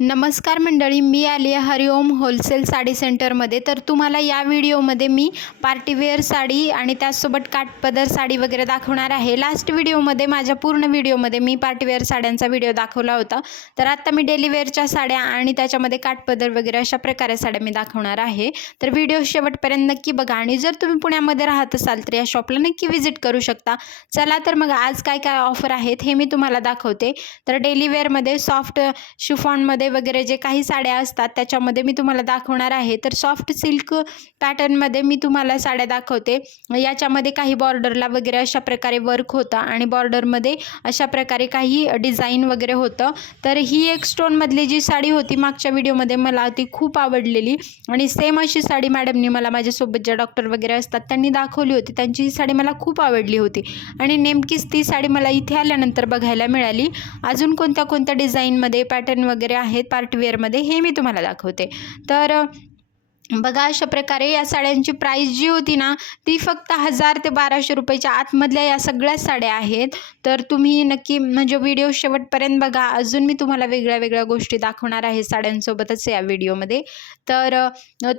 नमस्कार मंडळी, मी आली आहे हरिओम होलसेल साडी सेंटरमध्ये. तर तुम्हाला या व्हिडिओमध्ये मी पार्टीवेअर साडी आणि त्याचसोबत काठपदर साडी वगैरे दाखवणार आहे. लास्ट व्हिडिओमध्ये माझ्या पूर्ण व्हिडिओमध्ये मी पार्टीवेअर साड्यांचा व्हिडिओ दाखवला होता. तर आत्ता मी डेलीवेअरच्या साड्या आणि त्याच्यामध्ये काठपदर वगैरे अशा प्रकारे साड्या मी दाखवणार आहे. तर व्हिडिओ शेवटपर्यंत नक्की बघा आणि जर तुम्ही पुण्यामध्ये राहत असाल तर या शॉपला नक्की व्हिजिट करू शकता. चला तर मग आज काय काय ऑफर आहेत हे मी तुम्हाला दाखवते. तर डेलीवेअरमध्ये सॉफ्ट शिफॉनमध्ये वगैरे जे काही साड्या असतात त्याच्यामध्ये मी तुम्हाला दाखवणार आहे. तर सॉफ्ट सिल्क पॅटर्नमध्ये मी तुम्हाला साड्या दाखवते. याच्यामध्ये काही बॉर्डरला वगैरे अशा प्रकारे वर्क होतं आणि बॉर्डरमध्ये अशा प्रकारे काही डिझाईन वगैरे होतं. तर ही एक स्टोनमधली जी साडी होती मागच्या व्हिडिओमध्ये मला ती खूप आवडलेली आणि सेम अशी साडी मॅडमनी मला माझ्यासोबत ज्या डॉक्टर वगैरे असतात त्यांनी दाखवली होती. त्यांची ही साडी मला खूप आवडली होती आणि नेमकीच ती साडी मला इथे आल्यानंतर बघायला मिळाली. अजून कोणत्या कोणत्या डिझाईनमध्ये पॅटर्न वगैरे आहेत पार्टीवेअरमध्ये हे मी तुम्हाला दाखवते. तर बघा अशा प्रकारे या साड्यांची प्राईस जी होती ना ती फक्त 1000 ते 1200 रुपयाच्या आतमधल्या या सगळ्या साड्या आहेत. तर तुम्ही नक्की म्हणजे व्हिडिओ शेवटपर्यंत बघा. अजून मी तुम्हाला वेगळ्या वेगळ्या गोष्टी दाखवणार आहे साड्यांसोबतच या व्हिडिओमध्ये. तर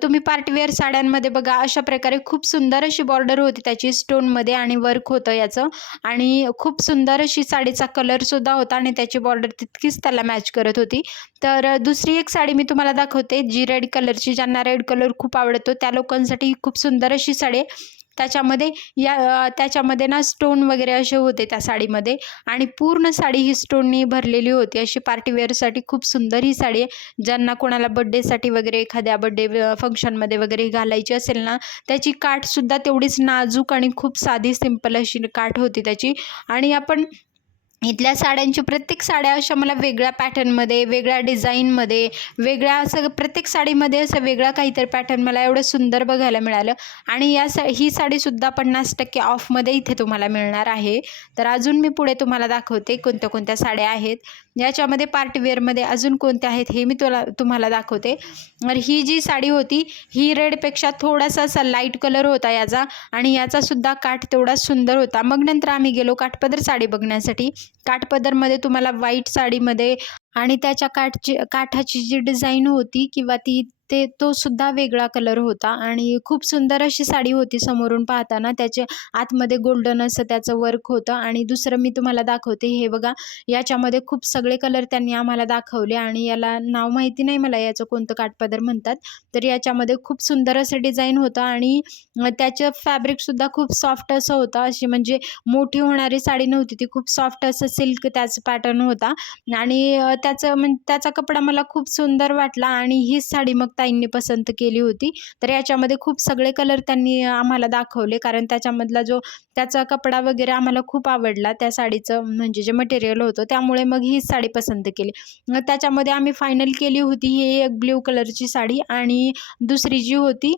तुम्ही पार्टीवेअर साड्यांमध्ये बघा अशा प्रकारे खूप सुंदर अशी बॉर्डर होती त्याची स्टोनमध्ये आणि वर्क होतं याचं आणि खूप सुंदर अशी साडीचा कलरसुद्धा होता आणि त्याची बॉर्डर तितकीच त्याला मॅच करत होती. तर दुसरी एक साडी मी तुम्हाला दाखवते जी रेड कलरची, ज्यांना रेड कलर खूप आवडतो त्या लोकांसाठी खूप सुंदर अशी साडी. त्याच्यामध्ये ना स्टोन वगैरे असे होते त्या साडीमध्ये आणि पूर्ण साडी ही स्टोननी भरलेली होती. अशी पार्टीवेअरसाठी खूप सुंदर ही साडी आहे. ज्यांना कोणाला बड्डेसाठी वगैरे एखाद्या बड्डे फंक्शनमध्ये वगैरे घालायची असेल ना त्याची काठसुद्धा तेवढीच नाजूक आणि खूप साधी सिंपल अशी काठ होती त्याची. आणि आपण इथल्या साड्यांची प्रत्येक साड्या अशा मला वेगळ्या पॅटर्नमध्ये, वेगळ्या डिझाईनमध्ये, वेगळ्या असं प्रत्येक साडीमध्ये असं वेगळा काहीतरी पॅटर्न मला एवढं सुंदर बघायला मिळालं. आणि ही साडीसुद्धा 50% ऑफमध्ये इथे तुम्हाला मिळणार आहे. तर अजून मी पुढे तुम्हाला दाखवते कोणत्या कोणत्या साड्या आहेत. याच्यामध्ये पार्टीवेअरमध्ये अजून कोणत्या आहेत हे मी तुम्हाला दाखवते. तर ही जी साडी होती ही रेडपेक्षा थोडासा असा लाईट कलर होता याचा आणि याचासुद्धा काठ तेवढा सुंदर होता. मग नंतर आम्ही गेलो काठपदर साडी बघण्यासाठी. काठपदरमध्ये तुम्हाला व्हाईट साडीमध्ये आणि त्याच्या काठाची जी डिझाईन होती किंवा तो सुद्धा वेगळा कलर होता आणि खूप सुंदर अशी साडी होती. समोरून पाहताना त्याचे आतमध्ये गोल्डन असं त्याचं वर्क होतं. आणि दुसरं मी तुम्हाला दाखवते हे बघा. याच्यामध्ये खूप सगळे कलर त्यांनी आम्हाला दाखवले आणि याला नाव माहिती नाही मला याचं कोणतं काठपदर म्हणतात. तर याच्यामध्ये खूप सुंदर असं डिझाईन होतं आणि त्याचं फॅब्रिकसुद्धा खूप सॉफ्ट असं होतं. अशी म्हणजे मोठी होणारी साडी नव्हती ती, खूप सॉफ्ट असं सिल्क त्याचं पॅटर्न होता आणि त्याचा कपडा मला खूप सुंदर वाटला आणि हीच साडी मग ताईंनी पसंत केली होती. तर याच्यामध्ये खूप सगळे कलर त्यांनी आम्हाला दाखवले कारण त्याच्यामधला त्याचा कपडा वगैरे आम्हाला खूप आवडला त्या साडीचं, म्हणजे जे मटेरियल होतं त्यामुळे मग हीच साडी पसंत केली. मग त्याच्यामध्ये आम्ही फायनल केली होती ही एक ब्ल्यू कलरची साडी आणि दुसरी जी होती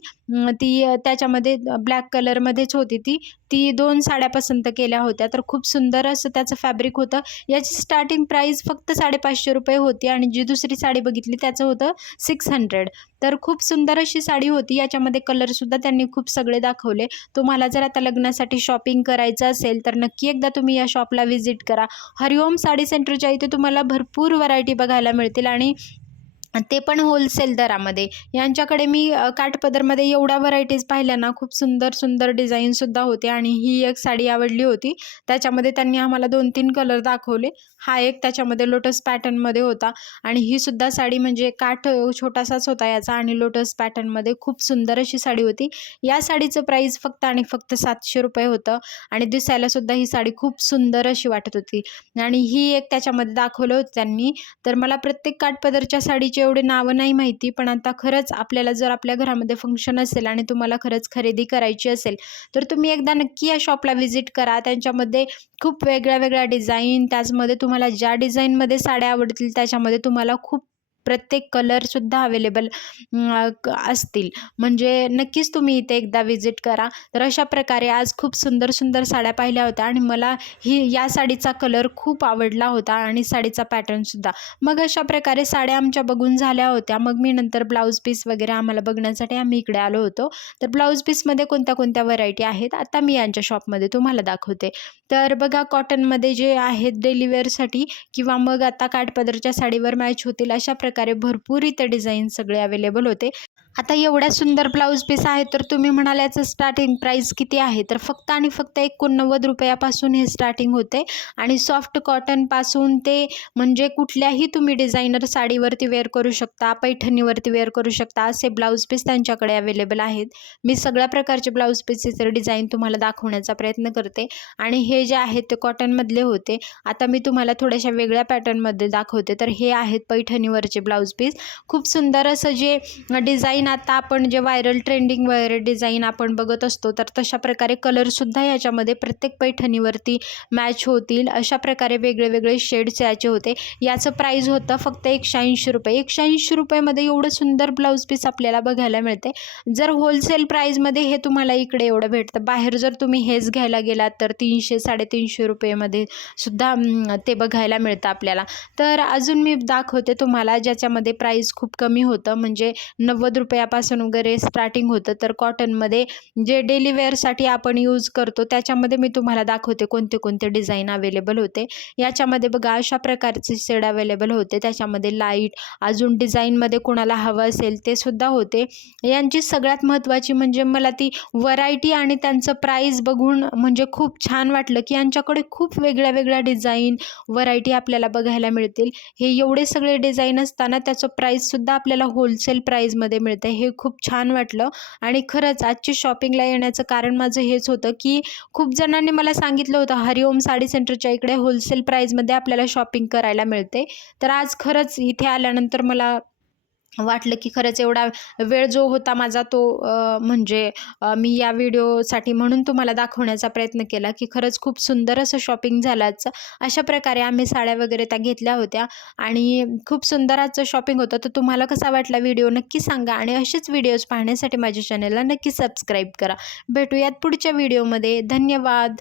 ती त्याच्यामध्ये ब्लॅक कलरमध्येच होती. ती 2 साड्या पसंत केल्या होत्या. तर खूप सुंदर असं त्याचं फॅब्रिक होतं. याची स्टार्टिंग प्राईस फक्त 550 रुपये होती आणि जी दुसरी साडी बघितली त्याचं होतं 600. तर खूप सुंदर अशी साडी होती. याच्यामध्ये कलरसुद्धा त्यांनी खूप सगळे दाखवले. तुम्हाला जर आता लग्नासाठी शॉपिंग करायचं असेल तर नक्की एकदा तुम्ही या शॉपला व्हिजिट करा. हरिओम साडी सेंटरच्या इथे तुम्हाला भरपूर व्हरायटी बघायला मिळतील आणि ते पण होलसेल दरामध्ये. यांच्याकडे मी काठपदरमध्ये एवढ्या व्हरायटीज पाहिल्या ना, खूप सुंदर सुंदर डिझाईनसुद्धा होते आणि ही एक साडी आवडली होती. त्याच्यामध्ये त्यांनी आम्हाला 2-3 कलर दाखवले. हा एक त्याच्यामध्ये लोटस पॅटर्नमध्ये होता आणि ही सुद्धा साडी म्हणजे काठ छोटासाच होता याचा आणि लोटस पॅटर्नमध्ये खूप सुंदर अशी साडी होती. या साडीचं प्राईस फक्त आणि फक्त 700 रुपये होतं आणि दिसायलासुद्धा ही साडी खूप सुंदर अशी वाटत होती. आणि ही एक त्याच्यामध्ये दाखवलं होतं त्यांनी. तर मला प्रत्येक काठपदरच्या साडीचे एवढे नावं नाही माहिती, पण आता खरंच आपल्याला जर आपल्या घरामध्ये फंक्शन असेल आणि तुम्हाला खरंच खरेदी करायची असेल तर तुम्ही एकदा नक्की या शॉपला व्हिजिट करा. त्यांच्यामध्ये खूप वेगळ्या वेगळ्या डिझाईन, त्याचमध्ये तुम्हाला ज्या डिझाईनमध्ये साड्या आवडतील त्याच्यामध्ये तुम्हाला खूप प्रत्येक कलरसुद्धा अवेलेबल असतील. म्हणजे नक्कीच तुम्ही इथे एकदा व्हिजिट करा. तर अशा प्रकारे आज खूप सुंदर सुंदर साड्या पाहिल्या होत्या आणि मला या साडीचा कलर खूप आवडला होता आणि साडीचा पॅटर्नसुद्धा. मग अशा प्रकारे साड्या आमच्या बघून झाल्या होत्या. मग मी नंतर ब्लाऊज पीस वगैरे आम्हाला बघण्यासाठी आम्ही इकडे आलो होतो. तर ब्लाऊज पीसमध्ये कोणत्या कोणत्या व्हरायटी आहेत आता मी यांच्या शॉपमध्ये तुम्हाला दाखवते. तर बघा कॉटनमध्ये जे आहेत डेलीवेअरसाठी किंवा मग आता काठपदरच्या साडीवर मॅच होतील अशा प्रकारे प्रकारे भरपूर इथे डिझाईन सगळे अवेलेबल होते. आता एवढ्या सुंदर ब्लाऊज पीस आहेत, तर तुम्ही म्हणाल याचं स्टार्टिंग प्राईस किती आहे, तर फक्त आणि फक्त 89 रुपयापासून हे स्टार्टिंग होते. आणि सॉफ्ट कॉटनपासून ते म्हणजे कुठल्याही तुम्ही डिझायनर साडीवरती वेअर करू शकता, पैठणीवरती वेअर करू शकता, असे ब्लाऊज पीस त्यांच्याकडे अवेलेबल आहेत. मी सगळ्या प्रकारचे ब्लाऊज पीसेसचे डिझाईन तुम्हाला दाखवण्याचा प्रयत्न करते. आणि हे जे आहेत ते कॉटनमधले होते. आता मी तुम्हाला थोड्याशा वेगळ्या पॅटर्नमध्ये दाखवते. तर हे आहेत पैठणीवरचे ब्लाऊज पीस. खूप सुंदर असं जे डिझाईन आता आपण जे व्हायरल ट्रेंडिंग वगैरे डिझाईन आपण बघत असतो, तर तशा प्रकारे कलरसुद्धा याच्यामध्ये प्रत्येक पैठणीवरती मॅच होतील अशा प्रकारे वेगळे वेगळे शेड्स याचे होते. याचं प्राईज होतं फक्त 180 रुपये. 180 रुपयामध्ये एवढं सुंदर ब्लाऊज पीस आपल्याला बघायला मिळते. जर होलसेल प्राईजमध्ये हे तुम्हाला इकडे एवढं भेटतं, बाहेर जर तुम्ही हेच घ्यायला गेलात तर 300-350 रुपयेमध्ये सुद्धा ते बघायला मिळतं आपल्याला. तर अजून मी दाखवते तुम्हाला ज्याच्यामध्ये प्राईस खूप कमी होतं, म्हणजे 90 रुपयापासून वगैरे स्टार्टिंग होतं. तर कॉटनमध्ये जे डेली वेअरसाठी आपण यूज करतो त्याच्यामध्ये मी तुम्हाला दाखवते कोणते कोणते डिझाईन अवेलेबल होते. याच्यामध्ये बघा अशा प्रकारचे शेड अवेलेबल होते. त्याच्यामध्ये लाईट, अजून डिझाईनमध्ये कोणाला हवं असेल ते सुद्धा होते. यांची सगळ्यात महत्त्वाची म्हणजे मला ती व्हरायटी आणि त्यांचं प्राईस बघून म्हणजे खूप छान वाटलं, की यांच्याकडे खूप वेगळ्या वेगळ्या डिझाईन व्हरायटी आपल्याला बघायला मिळतील. हे एवढे सगळे डिझाईन असताना त्याचं प्राईससुद्धा आपल्याला होलसेल प्राईजमध्ये मिळतं. हे खूप छान वाटलं. आणि खरंच आजची शॉपिंगला येण्याचं कारण माझं हेच होतं, की खूप जणांनी मला सांगितलं होतं हरिओम साडी सेंटरच्या इकडे होलसेल प्राईजमध्ये आपल्याला शॉपिंग करायला मिळते. तर आज खरंच इथे आल्यानंतर मला वाटलं, की खरंच एवढा वेळ जो होता माझा तो मी या व्हिडिओसाठी म्हणून तुम्हाला दाखवण्याचा प्रयत्न केला, की खरंच खूप सुंदर असं शॉपिंग झालं आजचं. अशा प्रकारे आम्ही साड्या वगैरे त्या घेतल्या होत्या आणि खूप सुंदर आजचं शॉपिंग होतं. तर तुम्हाला कसा वाटला व्हिडिओ नक्की सांगा आणि असेच व्हिडिओज पाहण्यासाठी माझ्या चॅनलला नक्की सबस्क्राईब करा. भेटूयात पुढच्या व्हिडिओमध्ये. धन्यवाद.